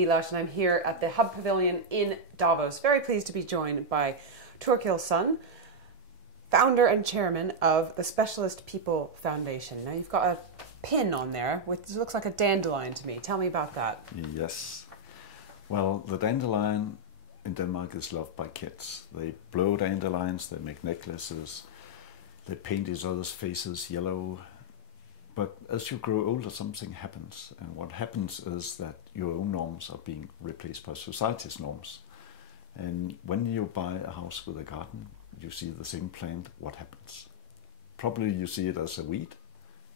Edie Lush, and I'm here at the Hub Pavilion in Davos. Very pleased to be joined by Thorkil, Sonne, founder and chairman of the Specialist People Foundation. Now, you've got a pin on there, which looks like a dandelion to me. Tell me about that. Yes. Well, the dandelion in Denmark is loved by kids. They blow dandelions, they make necklaces, they paint each other's faces yellow. But as you grow older, something happens. And what happens is that your own norms are being replaced by society's norms. And when you buy a house with a garden, you see the same plant, what happens? Probably you see it as a weed,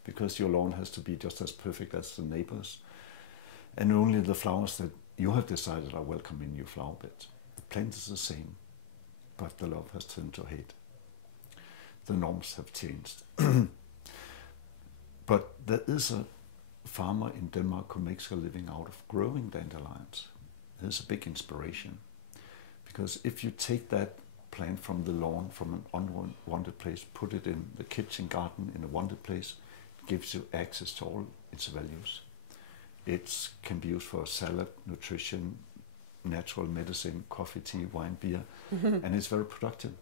because your lawn has to be just as perfect as the neighbors. And only the flowers that you have decided are welcome in your flower bed. The plant is the same, but the love has turned to hate. The norms have changed. But there is a farmer in Denmark who makes a living out of growing dandelions. There's a big inspiration. Because if you take that plant from the lawn, from an unwanted place, put it in the kitchen garden in a wanted place, it gives you access to all its values. It can be used for salad, nutrition, natural medicine, coffee, tea, wine, beer, and it's very productive.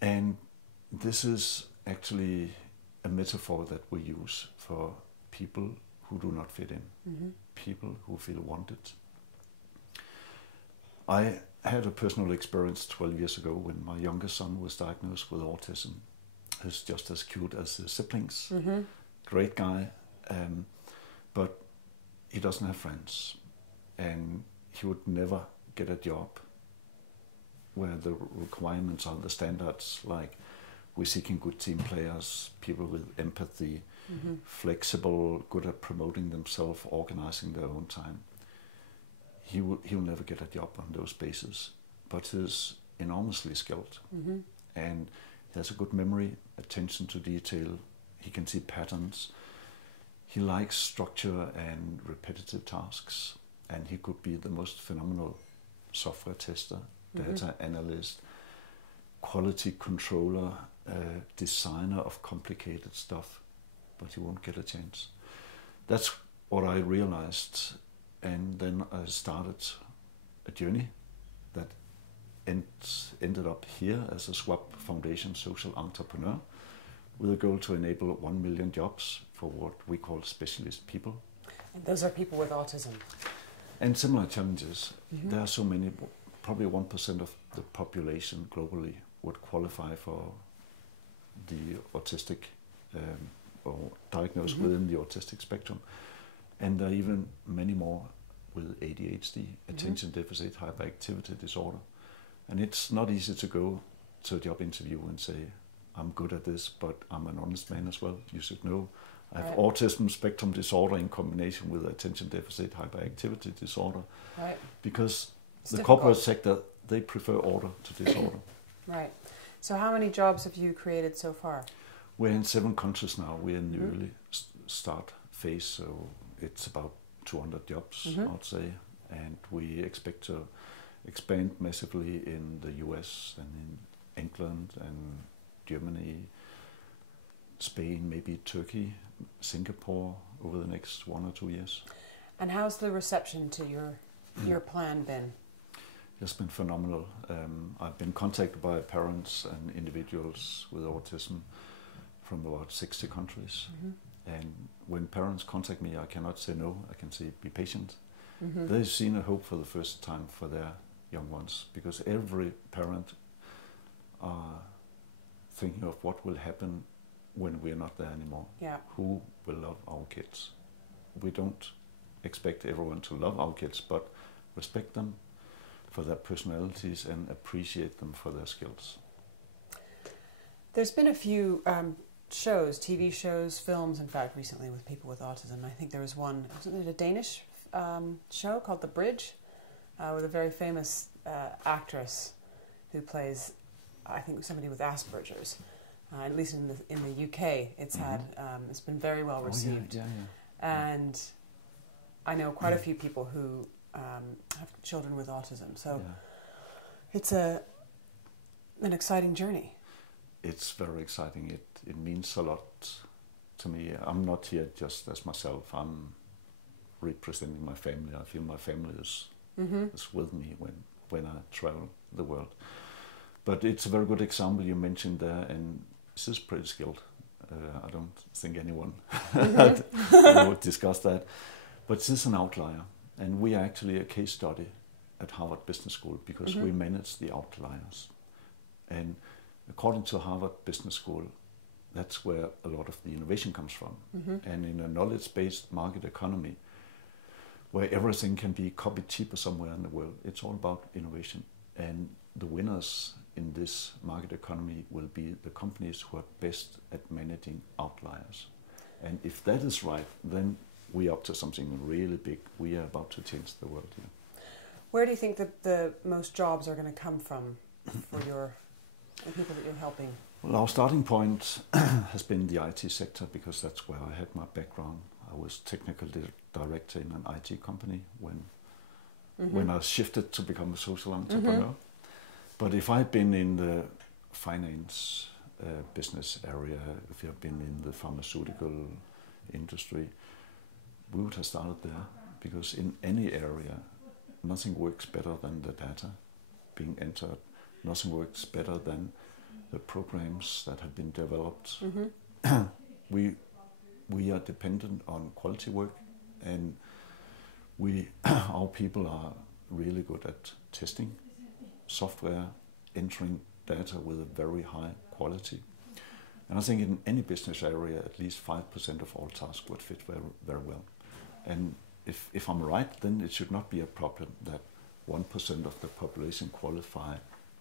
And this is actually a metaphor that we use for people who do not fit in, people who feel wanted. I had a personal experience 12 years ago when my youngest son was diagnosed with autism. He's just as cute as his siblings, great guy, but he doesn't have friends, and he would never get a job where the requirements are the standards, like we're seeking good team players, people with empathy, flexible, good at promoting themselves, organizing their own time. He'll never get a job on those bases, but he's enormously skilled, and he has a good memory, attention to detail. He can see patterns. He likes structure and repetitive tasks, and he could be the most phenomenal software tester, data analyst, quality controller, designer of complicated stuff, but he won't get a chance. That's what I realized, and then I started a journey that ended up here as a SWAP Foundation social entrepreneur with a goal to enable 1 million jobs for what we call specialist people. And those are people with autism. And similar challenges. There are so many, probably 1% of the population globally would qualify for the autistic or diagnosed within the autistic spectrum. And there are even many more with ADHD, attention deficit hyperactivity disorder. And it's not easy to go to a job interview and say, I'm good at this, but I'm an honest man as well. You should know I have autism spectrum disorder in combination with attention deficit hyperactivity disorder. Right. Because it's the corporate sector, they prefer order to disorder. Right. So how many jobs have you created so far? We're in 7 countries now. We're in the early start phase, so it's about 200 jobs, I would say. And we expect to expand massively in the US and in England and Germany, Spain, maybe Turkey, Singapore over the next 1 or 2 years. And how's the reception to your plan been? It's been phenomenal. I've been contacted by parents and individuals with autism from about 60 countries. And when parents contact me, I cannot say no. I can say, be patient. They've seen a hope for the first time for their young ones, because every parent are thinking of what will happen when we're not there anymore. Yeah. Who will love our kids? We don't expect everyone to love our kids, but respect them for their personalities and appreciate them for their skills. There's been a few shows, TV shows, films, in fact, recently with people with autism. I think there was one, wasn't it a Danish show called The Bridge, with a very famous actress who plays, I think, somebody with Asperger's. At least in the UK, it's had it's been very well received. And I know quite a few people who have children with autism, so it's an exciting journey. It's very exciting. It means a lot to me. I'm not here just as myself. I'm representing my family. I feel my family is with me when I travel the world. But it's a very good example you mentioned there, and this is pretty skilled. I don't think anyone would discuss that. But this is an outlier, and we are actually a case study at Harvard Business School because we manage the outliers. And according to Harvard Business School, that's where a lot of the innovation comes from. And in a knowledge-based market economy, where everything can be copied cheaper somewhere in the world, it's all about innovation. And the winners in this market economy will be the companies who are best at managing outliers. And if that is right, then we are up to something really big. We are about to change the world here. Where do you think that the most jobs are going to come from for the people that you're helping? Well, our starting point has been the IT sector because that's where I had my background. I was technical director in an IT company when I shifted to become a social entrepreneur. But if I'd been in the finance business area, if I'd been in the pharmaceutical industry, we would have started there, because in any area, nothing works better than the data being entered. Nothing works better than the programs that have been developed. We are dependent on quality work, and our people are really good at testing software, entering data with a very high quality. And I think in any business area, at least 5% of all tasks would fit very, very well. And if I'm right, then it should not be a problem that 1% of the population qualify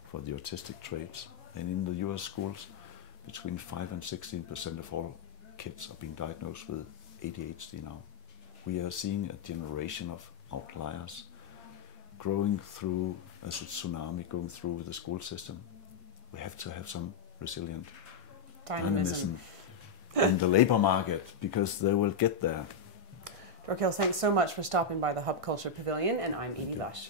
for the autistic traits. And in the US schools, between 5 and 16% of all kids are being diagnosed with ADHD now. We are seeing a generation of outliers growing through as a tsunami going through the school system. We have to have some resilient dynamism in the labor market, because they will get there. Thorkil, thanks so much for stopping by the Hub Culture Pavilion, and I'm Edie Lush.